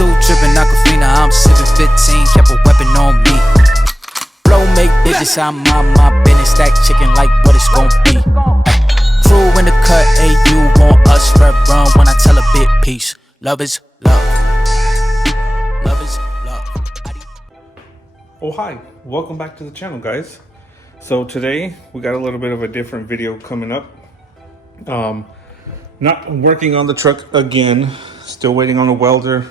through dripping Aquafina. I'm sipping 15, kept a weapon on me. Flow make digits, I'm on my business. Stack chicken like what it's gon' be. Crew in the cut, hey, you want us red run when I tell a bit peace. Love is love. Love is love. Oh hi, welcome back to the channel, guys. So today we got a little bit of a different video coming up. Not working on the truck again, still waiting on a welder.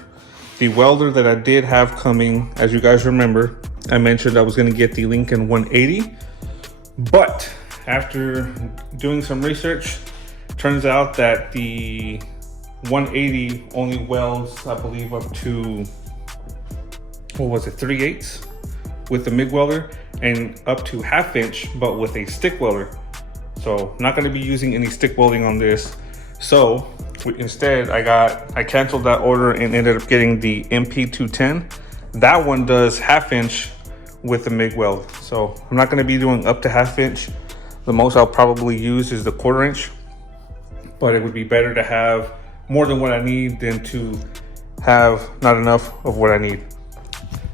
The welder that I did have coming, as you guys remember, I mentioned I was going to get the Lincoln 180, but after doing some research, turns out that the 180 only welds, I believe, up to, what was it, 3/8 with the MIG welder, and up to 1/2 inch, but with a stick welder. So not going to be using any stick welding on this. So instead, I canceled that order and ended up getting the MP210. That one does 1/2 inch with the MIG weld. So I'm not going to be doing up to 1/2 inch. The most I'll probably use is the 1/4 inch, but it would be better to have more than what I need than to have not enough of what I need.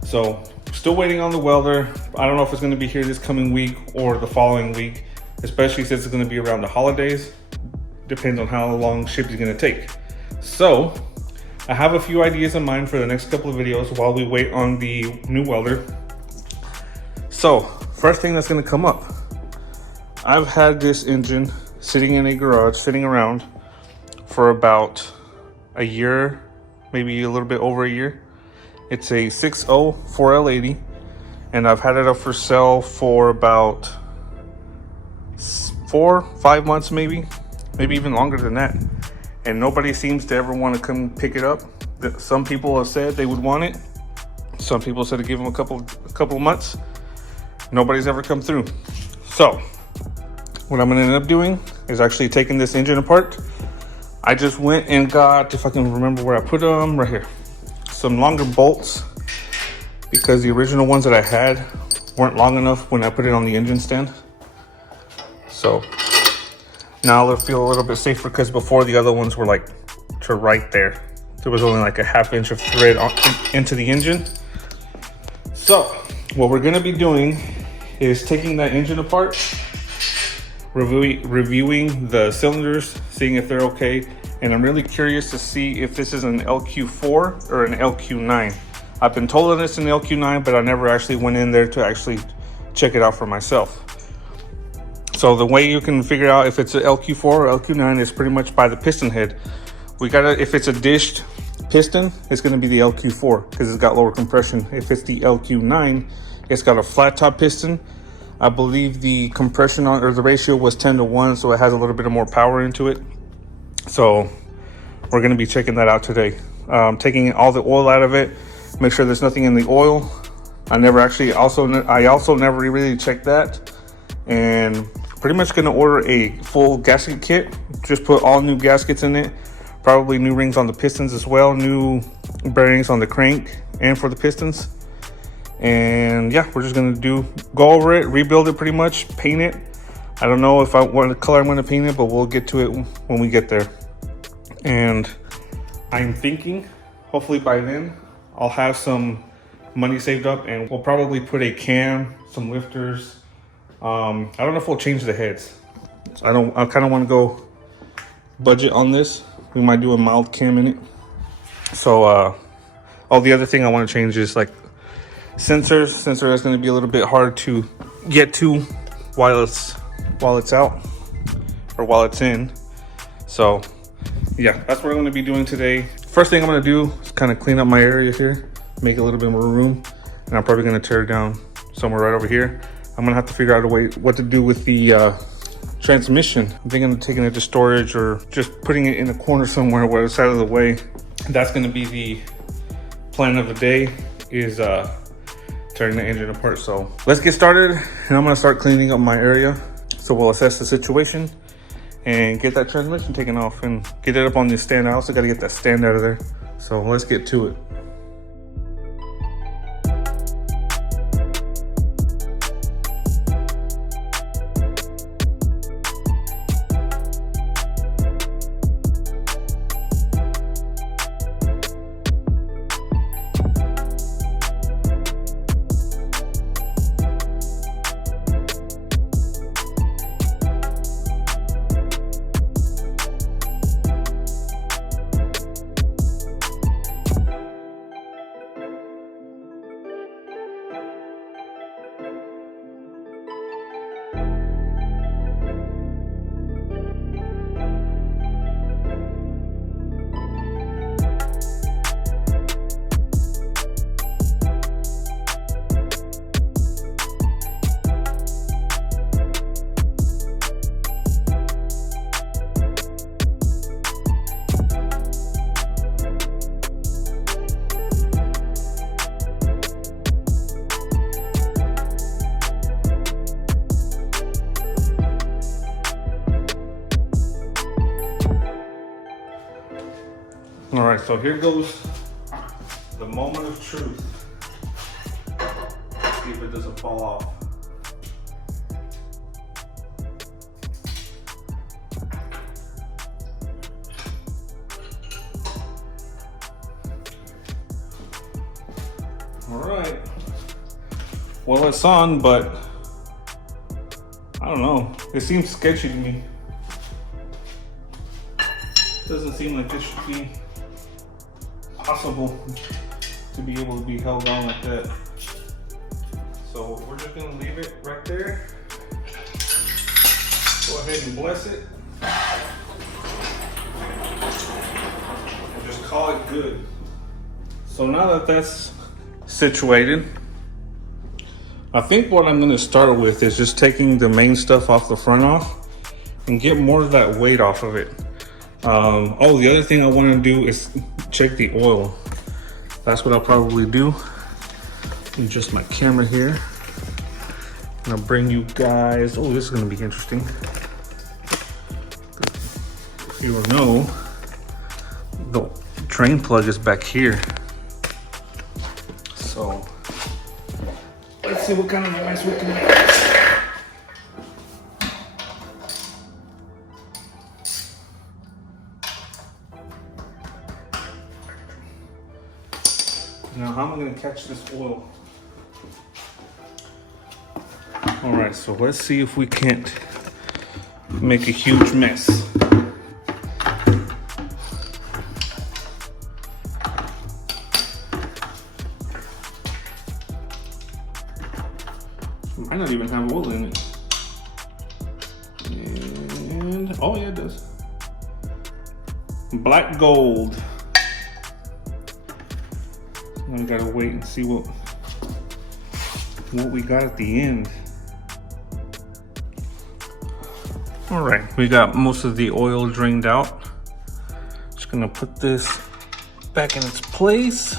So still waiting on the welder. I don't know if it's going to be here this coming week or the following week, especially since it's going to be around the holidays. Depends on how long shipping is going to take. So I have a few ideas in mind for the next couple of videos while we wait on the new welder. So first thing that's going to come up, I've had this engine sitting in a garage, sitting around for about a year, maybe a little bit over a year. It's a 6.0 4L80, and I've had it up for sale for about 4-5 months, maybe even longer than that. And nobody seems to ever want to come pick it up. Some people have said they would want it. Some people said to give them a couple of months. Nobody's ever come through. So what I'm going to end up doing is actually taking this engine apart. I just went and got, if I can remember where I put them, right here, some longer bolts, because the original ones that I had weren't long enough when I put it on the engine stand. So now it'll feel a little bit safer, because before the other ones were like to right there. There was only like a 1/2 inch of thread into the engine. So what we're going to be doing is taking that engine apart, reviewing the cylinders, seeing if they're okay. And I'm really curious to see if this is an LQ4 or an LQ9. I've been told that it's an LQ9, but I never actually went in there to actually check it out for myself. So the way you can figure out if it's an LQ4 or LQ9 is pretty much by the piston head. If it's a dished piston, it's going to be the LQ4 because it's got lower compression. If it's the LQ9, it's got a flat top piston. I believe the compression or the ratio was 10:1, so it has a little bit of more power into it. So we're going to be checking that out today. Taking all the oil out of it, make sure there's nothing in the oil. I also never really checked that, and pretty much going to order a full gasket kit. Just put all new gaskets in it, probably new rings on the pistons as well, new bearings on the crank and for the pistons. And yeah, we're just going to go over it, rebuild it, pretty much paint it. I don't know what color I'm going to paint it, but we'll get to it when we get there. And I'm thinking hopefully by then I'll have some money saved up, and we'll probably put a cam, some lifters. I don't know if we'll change the heads. I kind of want to go budget on this. We might do a mild cam in it. So the other thing I want to change is like sensors. Sensor is going to be a little bit hard to get to while it's out or while it's in. So yeah, that's what I'm going to be doing today. First thing I'm going to do is kind of clean up my area here, make a little bit more room, and I'm probably going to tear it down somewhere right over here. I'm going to have to figure out a way what to do with the transmission. I'm thinking of taking it to storage or just putting it in a corner somewhere where it's out of the way. That's going to be the plan of the day, is tearing the engine apart. So let's get started, and I'm going to start cleaning up my area. So we'll assess the situation and get that transmission taken off and get it up on the stand. I also got to get that stand out of there. So let's get to it. All right, so here goes the moment of truth. See if it doesn't fall off. All right. Well, it's on, but I don't know. It seems sketchy to me. Doesn't seem like this should be possible to be able to be held on like that. So we're just gonna leave it right there. Go ahead and bless it. And just call it good. So now that that's situated, I think what I'm gonna start with is just taking the main stuff off the front off and get more of that weight off of it. Oh, the other thing I want to do is check the oil. That's what I'll probably do. Adjust my camera here. And I'll bring you guys. Oh, this is going to be interesting. If you don't know, the drain plug is back here. So let's see what kind of noise we can make. Now, how am I going to catch this oil? All right, so let's see if we can't make a huge mess. Might not even have oil in it. And, oh yeah, it does. Black gold. I gotta wait and see what we got at the end. All right, we got most of the oil drained out. Just gonna put this back in its place.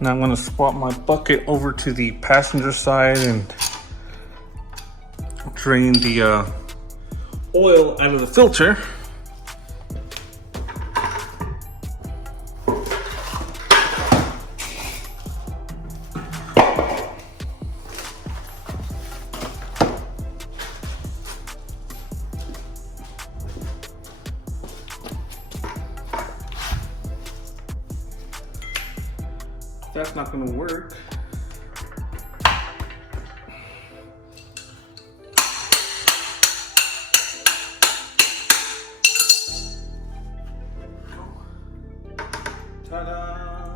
Now I'm gonna swap my bucket over to the passenger side and drain the oil out of the filter. That's not going to work. Ta-da!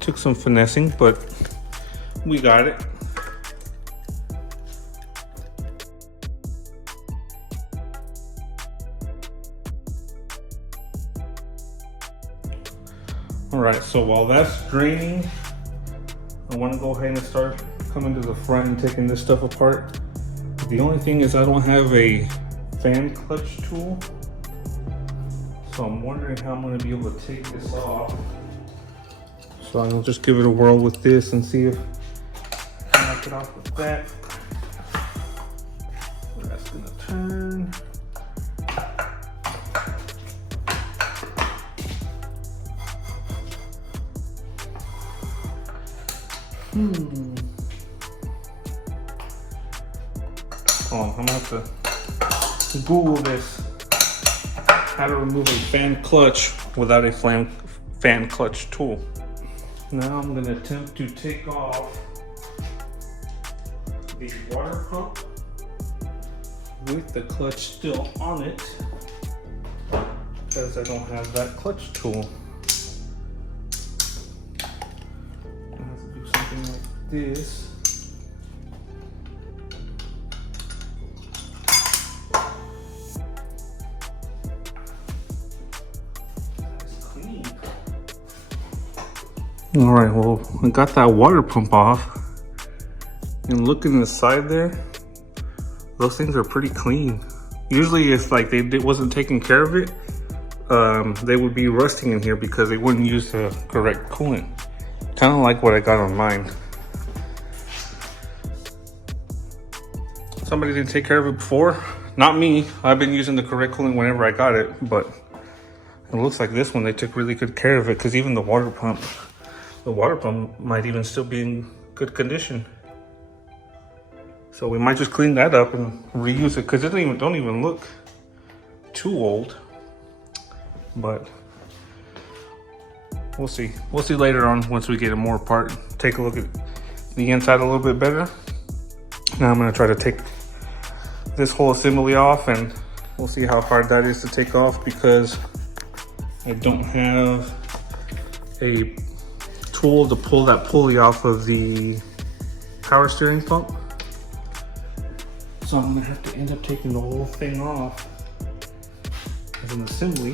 Took some finessing, but we got it. All right, so while that's draining, I want to go ahead and start coming to the front and taking this stuff apart. The only thing is I don't have a fan clutch tool, so I'm wondering how I'm going to be able to take this off. So I'll just give it a whirl with this and see if I can knock it off with that. So that's going to turn. Oh, I'm gonna have to Google this. How to remove a fan clutch without a fan clutch tool. Now I'm gonna attempt to take off the water pump with the clutch still on it because I don't have that clutch tool. I have to do something like this. All right, well, I got that water pump off, and look in the side there, those things are pretty clean. Usually if like they wasn't taking care of it, they would be rusting in here because they wouldn't use the correct coolant. Kind of like what I got on mine. Somebody didn't take care of it before. Not me. I've been using the correct coolant whenever I got it, but It looks like this one, they took really good care of it, because even the water pump might even still be in good condition. So we might just clean that up and reuse it, because it don't even look too old. But we'll see. We'll see later on once we get it more apart. Take a look at the inside a little bit better. Now I'm gonna try to take this whole assembly off, and we'll see how hard that is to take off, because I don't have a tool to pull that pulley off of the power steering pump. So I'm gonna have to end up taking the whole thing off as an assembly,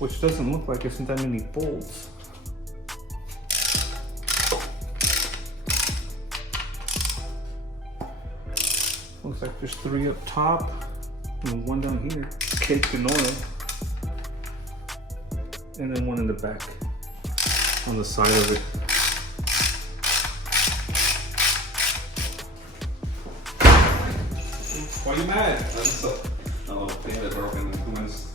which doesn't look like it's that many bolts. Looks like there's 3 up top and 1 down here, caked in oil, and then 1 in the back on the side of it. Why are you mad? I'm just a little thing that broke in 2 minutes.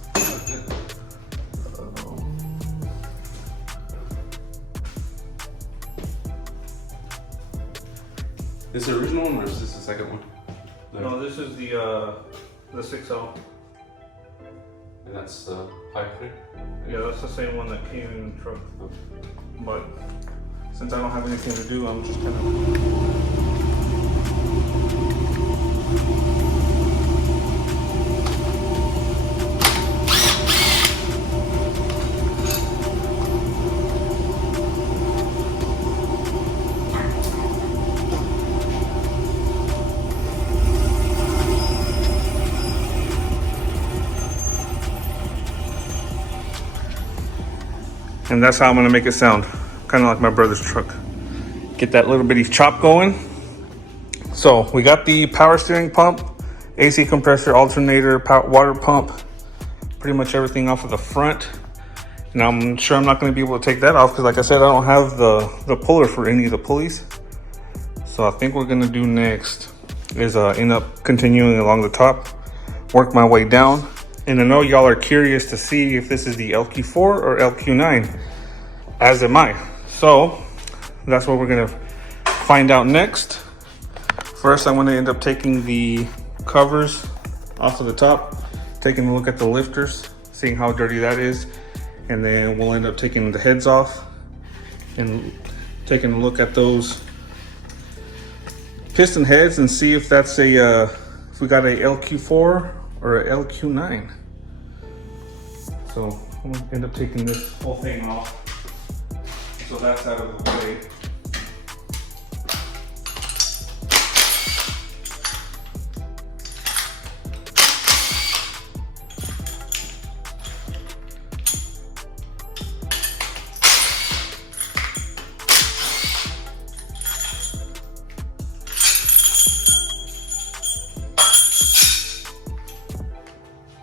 Is the original one or is this the second one? No, this is the 6L. And that's the 5.3? Yeah, that's the same one that came in the truck. But since I don't have anything to do, I'm just gonna. And that's how I'm gonna make it sound. Kind of like my brother's truck. Get that little bitty chop going. So we got the power steering pump, AC compressor, alternator, water pump, pretty much everything off of the front. And I'm sure I'm not gonna be able to take that off, because like I said, I don't have the puller for any of the pulleys. So I think what we're gonna do next is end up continuing along the top, work my way down. And I know y'all are curious to see if this is the LQ4 or LQ9, as am I. So that's what we're gonna find out next. First, I'm gonna end up taking the covers off of the top, taking a look at the lifters, seeing how dirty that is. And then we'll end up taking the heads off and taking a look at those piston heads and see if that's if we got a LQ4 or a LQ9. So I'm gonna end up taking this whole thing off. So that's out of the way.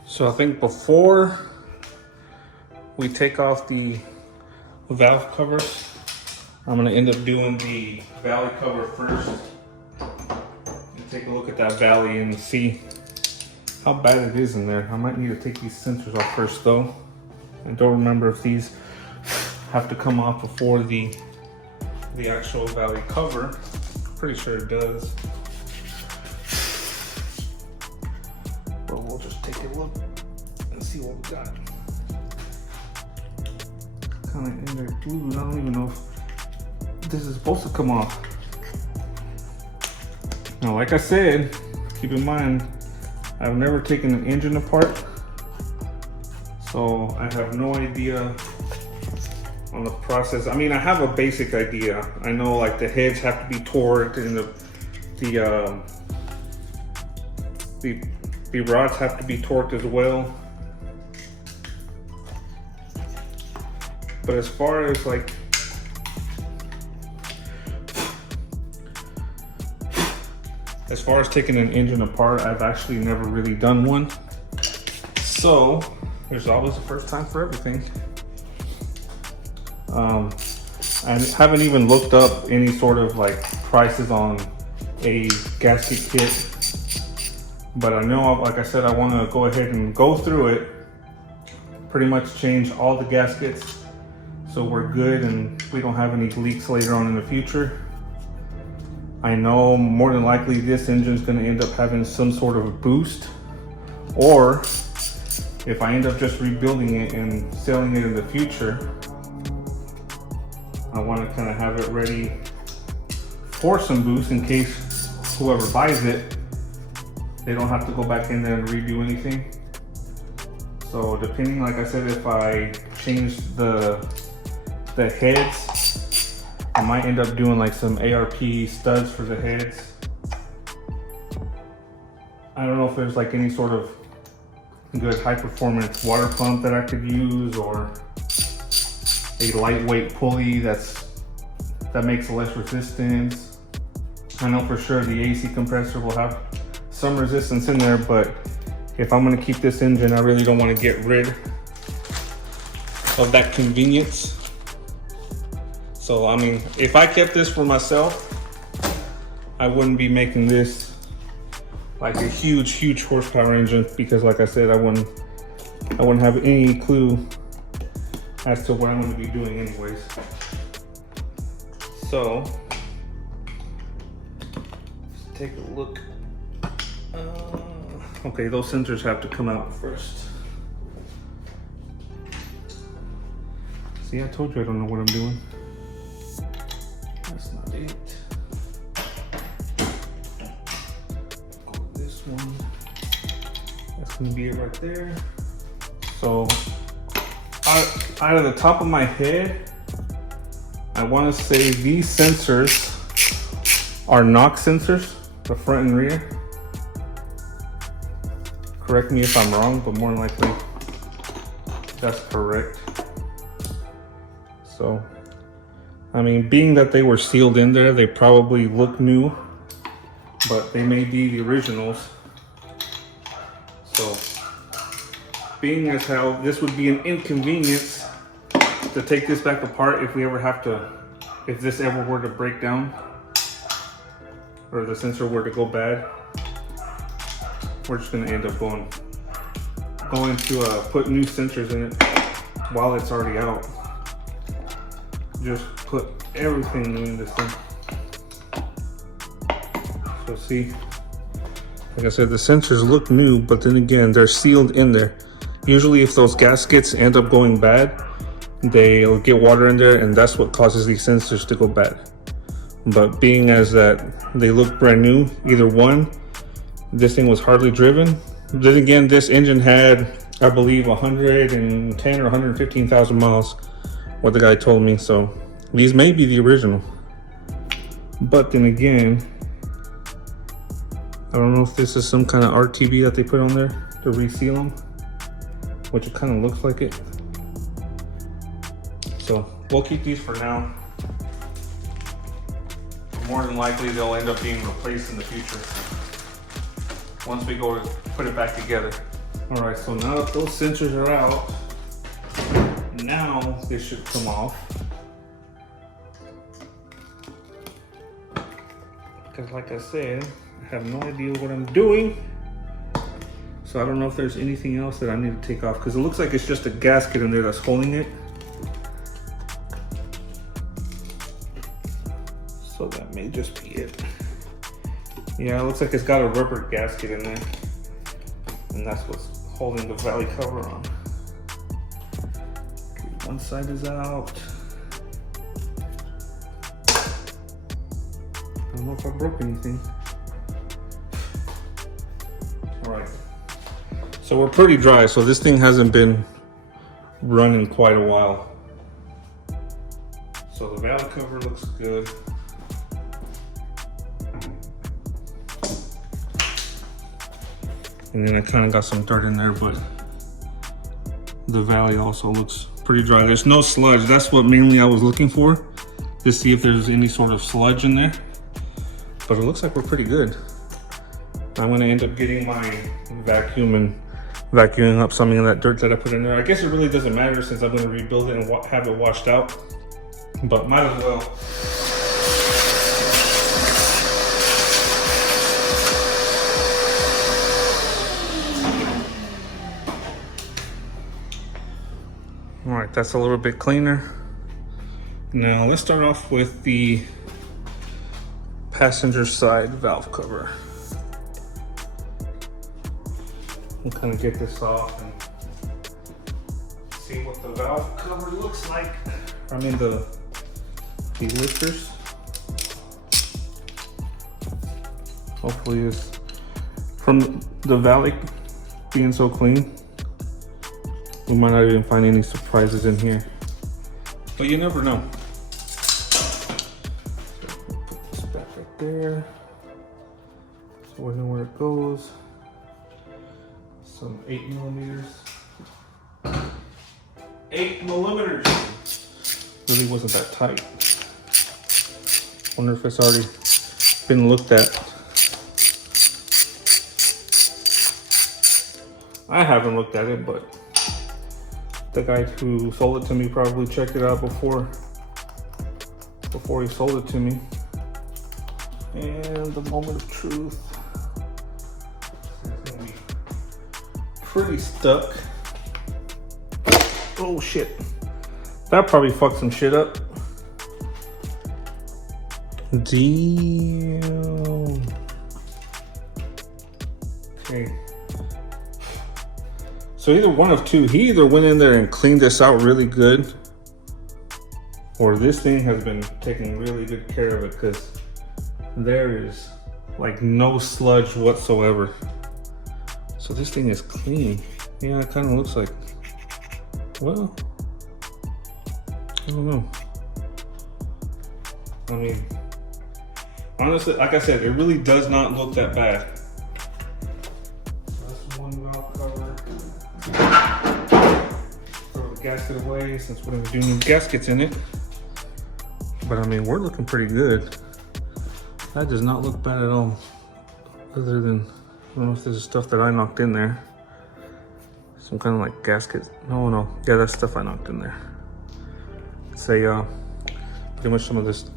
So I think before we take off the valve covers, I'm gonna end up doing the valley cover first and take a look at that valley and see how bad it is in there. I might need to take these sensors off first though. I don't remember if these have to come off before the actual valley cover. Pretty sure it does. But we'll just take a look and see what we got. Kind of in there glued. I don't even know if this is supposed to come off. Now, like I said, keep in mind, I've never taken an engine apart, so I have no idea on the process. I mean, I have a basic idea. I know like the heads have to be torqued and the rods have to be torqued as well. But as far as like taking an engine apart, I've actually never really done one. So there's always a first time for everything. I haven't even looked up any sort of like prices on a gasket kit But I know, like I said, I want to go ahead and go through it, pretty much change all the gaskets so we're good and we don't have any leaks later on in the future. I know more than likely this engine's going to end up having some sort of a boost, or if I end up just rebuilding it and selling it in the future, I want to kind of have it ready for some boost in case whoever buys it, they don't have to go back in there and redo anything. So depending, like I said, if I change the heads, I might end up doing like some ARP studs for the heads. I don't know if there's like any sort of good high performance water pump that I could use, or a lightweight pulley that makes less resistance. I know for sure the AC compressor will have some resistance in there, but if I'm gonna keep this engine, I really don't want to get rid of that convenience. So I mean, if I kept this for myself, I wouldn't be making this like a huge horsepower engine, because like I said, I wouldn't have any clue as to what I'm going to be doing anyways. So let's take a look. Okay, those sensors have to come out first. See, I told you I don't know what I'm doing. That's not it. One. That's gonna be it right there. So out of the top of my head, I want to say these sensors are knock sensors, the front and rear. Correct me if I'm wrong, but more than likely that's correct. So I mean, being that they were sealed in there, they probably look new, but they may be the originals. So, being as how this would be an inconvenience to take this back apart if we ever have to, if this ever were to break down, or the sensor were to go bad, we're just gonna end up going to put new sensors in it while it's already out. Just put everything new in this thing. So see, like I said, the sensors look new, but then again, they're sealed in there. Usually if those gaskets end up going bad, they'll get water in there, and that's what causes these sensors to go bad. But being as that they look brand new, either one, this thing was hardly driven. Then again, this engine had, I believe, 110 or 115,000 miles, what the guy told me. So these may be the original. But then again, I don't know if this is some kind of RTB that they put on there to reseal them, which it kind of looks like it. So we'll keep these for now. More than likely they'll end up being replaced in the future once we go to put it back together. All right, so now that those sensors are out, now this should come off. Because like I said, I have no idea what I'm doing. So I don't know if there's anything else that I need to take off, because it looks like it's just a gasket in there that's holding it. So that may just be it. Yeah, it looks like it's got a rubber gasket in there, and that's what's holding the valley cover on. Okay, one side is out. I don't know if I broke anything. All right. So we're pretty dry, so this thing hasn't been running quite a while. So the valve cover looks good. And then I kind of got some dirt in there, but the valley also looks pretty dry. There's no sludge. That's what mainly I was looking for, to see if there's any sort of sludge in there. But it looks like we're pretty good. I'm gonna end up getting my vacuum and vacuuming up some of that dirt that I put in there. I guess it really doesn't matter since I'm gonna rebuild it and have it washed out, but might as well. All right, that's a little bit cleaner. Now let's start off with the passenger side valve cover. We'll kind of get this off and see what the valve cover looks like. I mean the lifters. Hopefully this, from the valley being so clean, we might not even find any surprises in here. But you never know. Put this back right there, so we know where it goes. Some 8mm. 8mm. Really wasn't that tight. Wonder if it's already been looked at. I haven't looked at it, but the guy who sold it to me probably checked it out before he sold it to me. And the moment of truth. It's gonna be pretty stuck. Oh shit. That probably fucked some shit up. Damn. Okay. So either one of two. He either went in there and cleaned this out really good, or this thing has been taking really good care of it, because there is like no sludge whatsoever. So this thing is clean. Yeah, it kind of looks like, well, I don't know. I mean, honestly, like I said, it really does not look that bad. That's one valve cover. Throw the gasket away since we're gonna do new gaskets in it. But I mean, we're looking pretty good. That does not look bad at all. Other than, I don't know if this is stuff that I knocked in there. Some kind of like gasket. No. Yeah, that's stuff I knocked in there. Say, pretty much some of this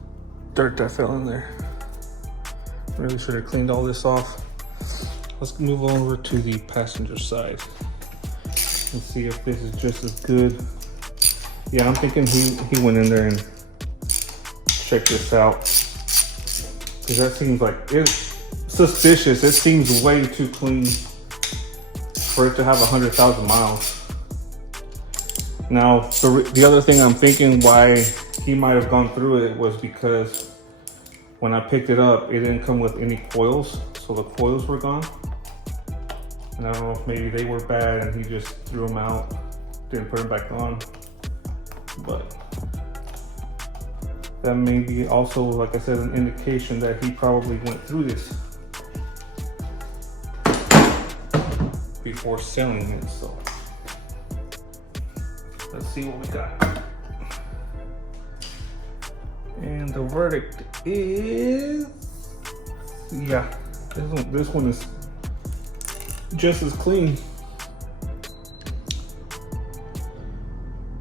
dirt that fell in there. Really should have cleaned all this off. Let's move over to the passenger side and see if this is just as good. Yeah, I'm thinking he went in there and checked this out, because that seems like, it's suspicious. It seems way too clean for it to have 100,000 miles. Now, the other thing I'm thinking why he might have gone through it was because when I picked it up, it didn't come with any coils, so the coils were gone. And I don't know if maybe they were bad and he just threw them out, didn't put them back on. But that may be also, like I said, an indication that he probably went through this before selling it. So let's see what we got. And the verdict is, yeah, this one is just as clean.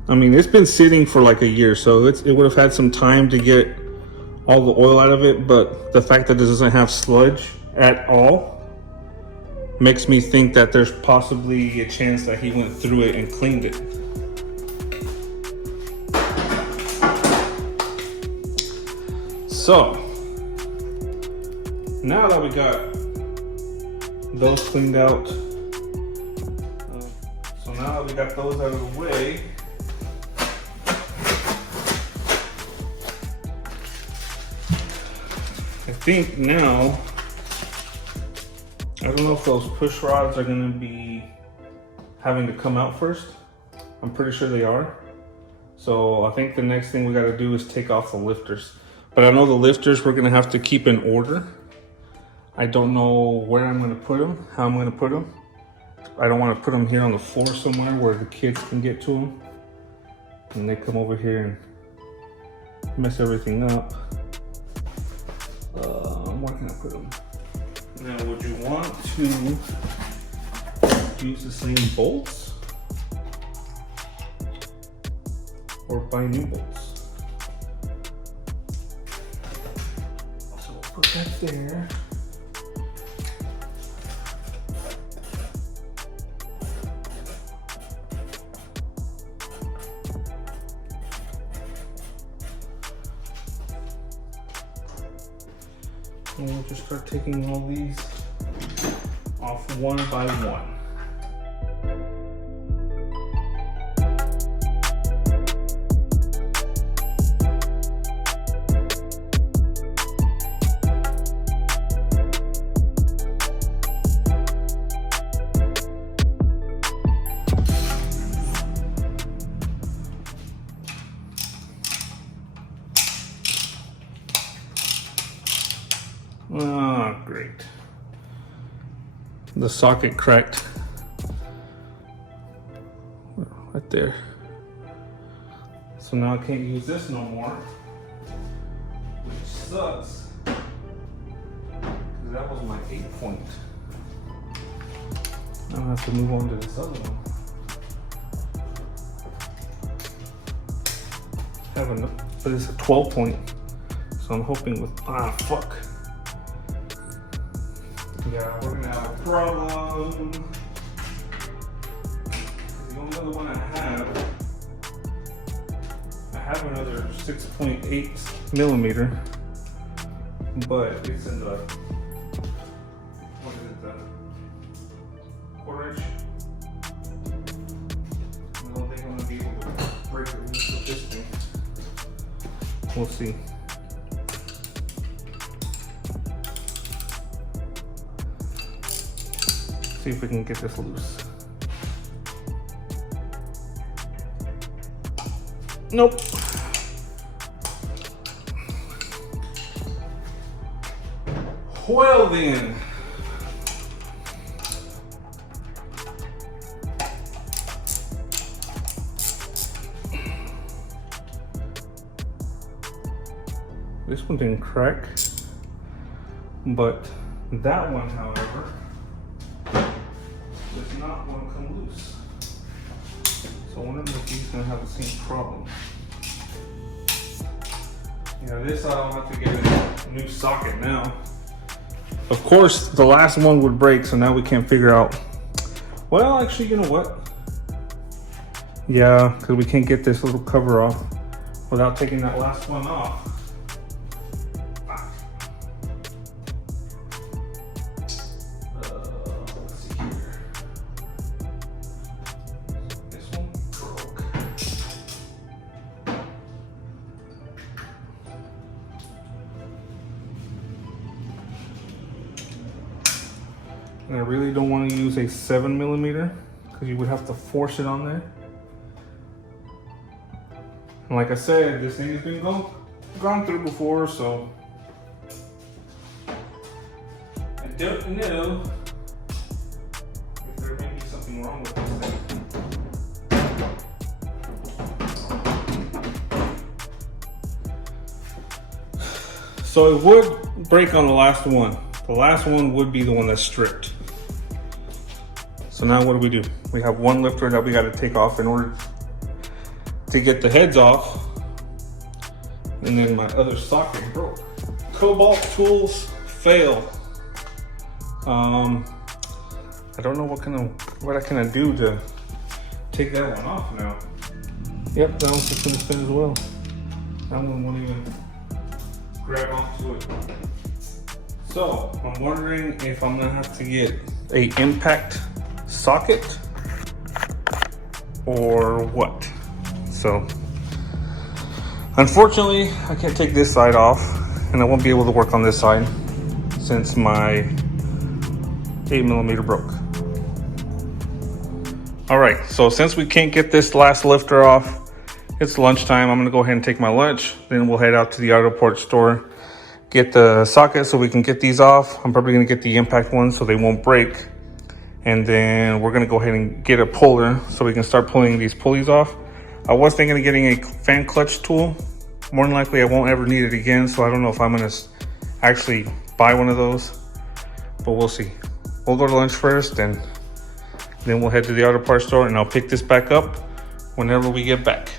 I mean, it's been sitting for like a year, so it would have had some time to get all the oil out of it, but the fact that this doesn't have sludge at all makes me think that there's possibly a chance that he went through it and cleaned it. So, now that we got those cleaned out, so now that we got those out of the way, I think now, I don't know if those push rods are gonna be having to come out first. I'm pretty sure they are. So I think the next thing we gotta do is take off the lifters. But I know the lifters we're gonna have to keep in order. I don't know where I'm gonna put them, how I'm gonna put them. I don't wanna put them here on the floor somewhere where the kids can get to them. And they come over here and mess everything up. Where can I put them? Now, would you want to use the same bolts or buy new bolts? So we'll put that there. And we'll just start taking all these off one by one. Ah, great. The socket cracked right there. So now I can't use this no more, which sucks, because that was my 8-point. Now I have to move on to this other one. But it's a 12-point, so I'm hoping with, fuck. Yeah, we're gonna have a problem. The only other one I have another 6.8 millimeter, but it's in the, what is it, the quarter inch. I don't think I'm gonna be able to break it loose with this thing. We'll see. See if we can get this loose. Nope. Well then. This one didn't crack, but that one, however, does not want to come loose. So I wonder if he's going to have the same problem. Yeah, this I'll have to get a new socket now. Of course, the last one would break, so now we can't figure out. Well, actually, you know what? Yeah, because we can't get this little cover off without taking that last one off. And I really don't want to use a 7 millimeter because you would have to force it on there. And like I said, this thing has been gone through before, so I don't know if there may be something wrong with this thing. So it would break on the last one. The last one would be the one that's stripped. So now what do? We have one lifter that we got to take off in order to get the heads off. And then my other socket broke. Cobalt tools fail. I don't know what I can do to take that one off now. Yep, that one's just gonna spin as well. That one won't even grab onto it. So I'm wondering if I'm gonna have to get a impact socket or what. So unfortunately, I can't take this side off, and I won't be able to work on this side since my 8 millimeter broke. All right, so since we can't get this last lifter off, it's lunchtime. I'm gonna go ahead and take my lunch. Then we'll head out to the auto part store, get the socket so we can get these off. I'm probably gonna get the impact ones so they won't break. And then we're gonna go ahead and get a puller so we can start pulling these pulleys off. I was thinking of getting a fan clutch tool. More than likely I won't ever need it again, so I don't know if I'm gonna actually buy one of those, but we'll see. We'll go to lunch first, and then we'll head to the auto parts store, and I'll pick this back up whenever we get back.